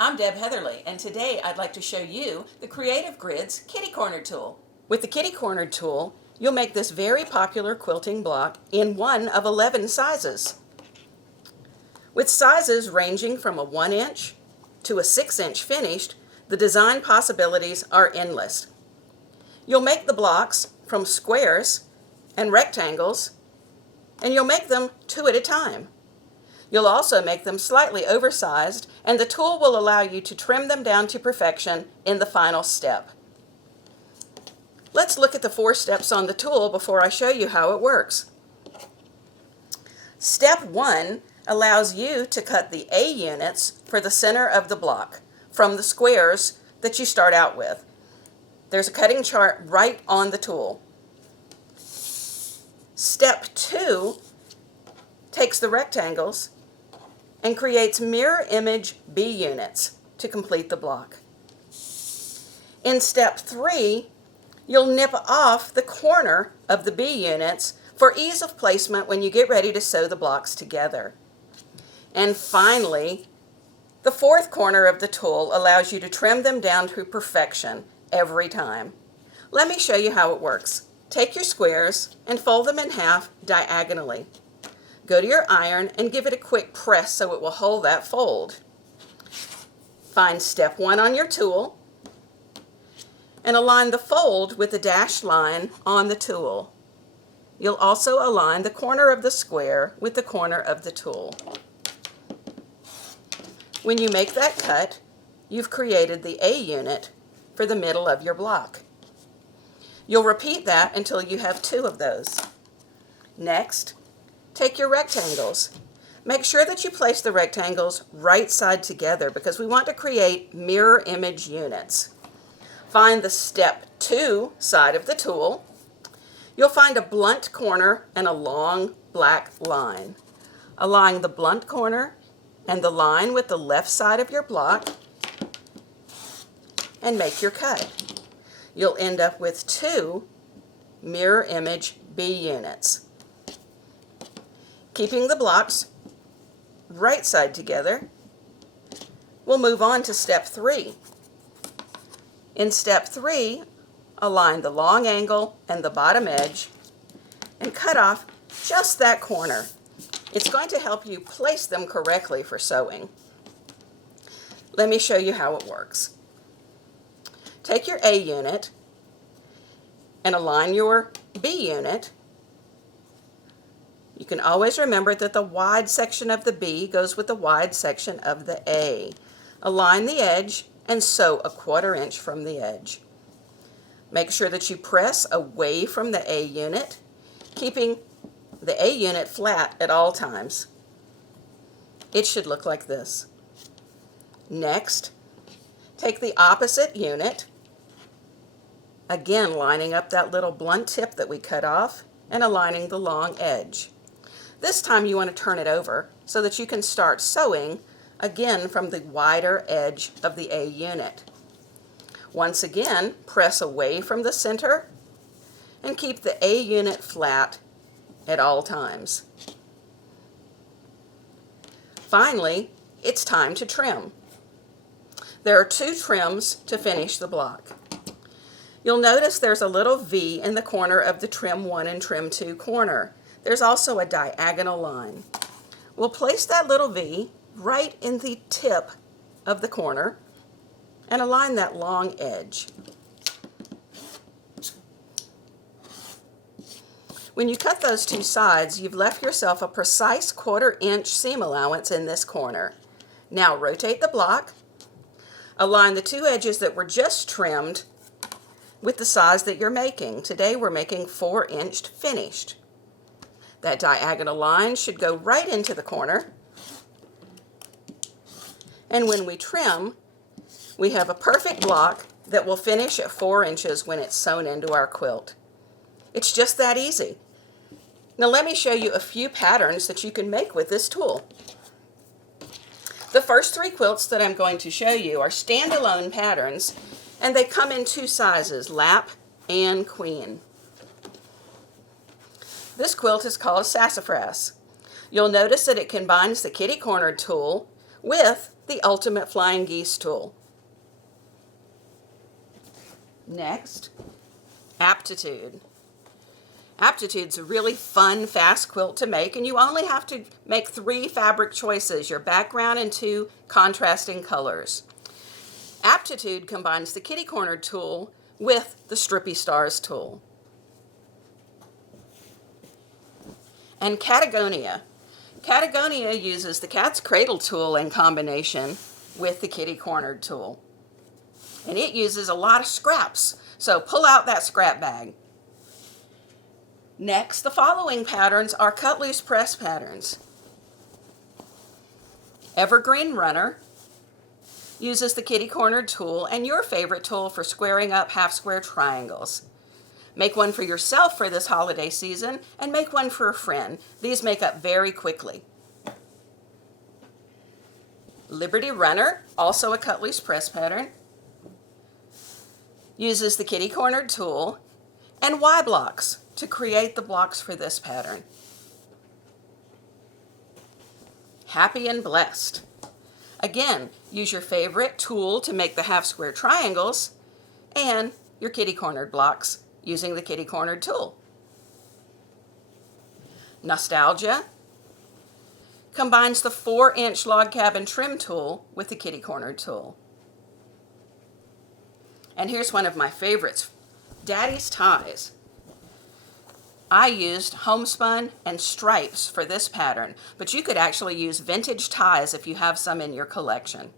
I'm Deb Heatherly, and today I'd like to show you the Creative Grids Kitty Corner tool. With the Kitty Corner tool, you'll make this very popular quilting block in one of 11 sizes. With sizes ranging from a 1-inch to a 6-inch finished, the design possibilities are endless. You'll make the blocks from squares and rectangles, and you'll make them 2 at a time. You'll also make them slightly oversized, and the tool will allow you to trim them down to perfection in the final step. Let's look at the 4 steps on the tool before I show you how it works. Step 1 allows you to cut the A units for the center of the block from the squares that you start out with. There's a cutting chart right on the tool. Step 2 takes the rectangles and creates mirror image B units to complete the block. In step 3, you'll nip off the corner of the B units for ease of placement when you get ready to sew the blocks together. And finally, the 4th corner of the tool allows you to trim them down to perfection every time. Let me show you how it works. Take your squares and fold them in half diagonally. Go to your iron and give it a quick press so it will hold that fold. Find step 1 on your tool and align the fold with the dashed line on the tool. You'll also align the corner of the square with the corner of the tool. When you make that cut, you've created the A unit for the middle of your block. You'll repeat that until you have 2 of those. Next, take your rectangles. Make sure that you place the rectangles right side together because we want to create mirror image units. Find the step 2 side of the tool. You'll find a blunt corner and a long black line. Align the blunt corner and the line with the left side of your block and make your cut. You'll end up with 2 mirror image B units. Keeping the blocks right side together, we'll move on to step 3. In step 3, align the long angle and the bottom edge and cut off just that corner. It's going to help you place them correctly for sewing. Let me show you how it works. Take your A unit and align your B unit. You can always remember that the wide section of the B goes with the wide section of the A. Align the edge and sew a 1/4 inch from the edge. Make sure that you press away from the A unit, keeping the A unit flat at all times. It should look like this. Next, take the opposite unit, again lining up that little blunt tip that we cut off and aligning the long edge. This time you want to turn it over so that you can start sewing again from the wider edge of the A unit. Once again, press away from the center and keep the A unit flat at all times. Finally, it's time to trim. There are 2 trims to finish the block. You'll notice there's a little V in the corner of the trim 1 and trim 2 corner. There's also a diagonal line. We'll place that little V right in the tip of the corner and align that long edge. When you cut those 2 sides, you've left yourself a precise 1/4 inch seam allowance in this corner. Now rotate the block, align the 2 edges that were just trimmed with the size that you're making. Today we're making 4-inch finished. That diagonal line should go right into the corner. And when we trim, we have a perfect block that will finish at 4 inches when it's sewn into our quilt. It's just that easy. Now let me show you a few patterns that you can make with this tool. The first 3 quilts that I'm going to show you are standalone patterns, and they come in 2 sizes, lap and queen. This quilt is called Sassafras. You'll notice that it combines the kitty corner tool with the ultimate flying geese tool. Next, Aptitude. Aptitude's a really fun, fast quilt to make, and you only have to make 3 fabric choices, your background and 2 contrasting colors. Aptitude combines the kitty corner tool with the Strippy Stars tool. And Catagonia. Catagonia uses the cat's cradle tool in combination with the kitty cornered tool. And it uses a lot of scraps, so pull out that scrap bag. Next, the following patterns are cut loose press patterns. Evergreen Runner uses the kitty cornered tool and your favorite tool for squaring up half square triangles. Make one for yourself for this holiday season and make one for a friend. These make up very quickly. Liberty Runner, also a cut loose press pattern, uses the kitty cornered tool and Y blocks to create the blocks for this pattern. Happy and Blessed. Again, use your favorite tool to make the half square triangles and your kitty cornered blocks using the kitty cornered tool. Nostalgia combines the 4-inch log cabin trim tool with the kitty cornered tool. And here's one of my favorites, Daddy's Ties. I used homespun and stripes for this pattern, but you could actually use vintage ties if you have some in your collection.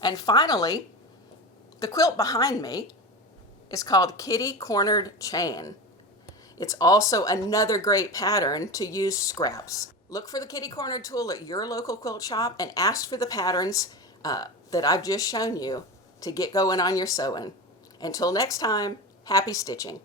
And finally, the quilt behind me is called Kitty Cornered Chain. It's also another great pattern to use scraps. Look for the kitty cornered tool at your local quilt shop and ask for the patterns that I've just shown you to get going on your sewing. Until next time, happy stitching.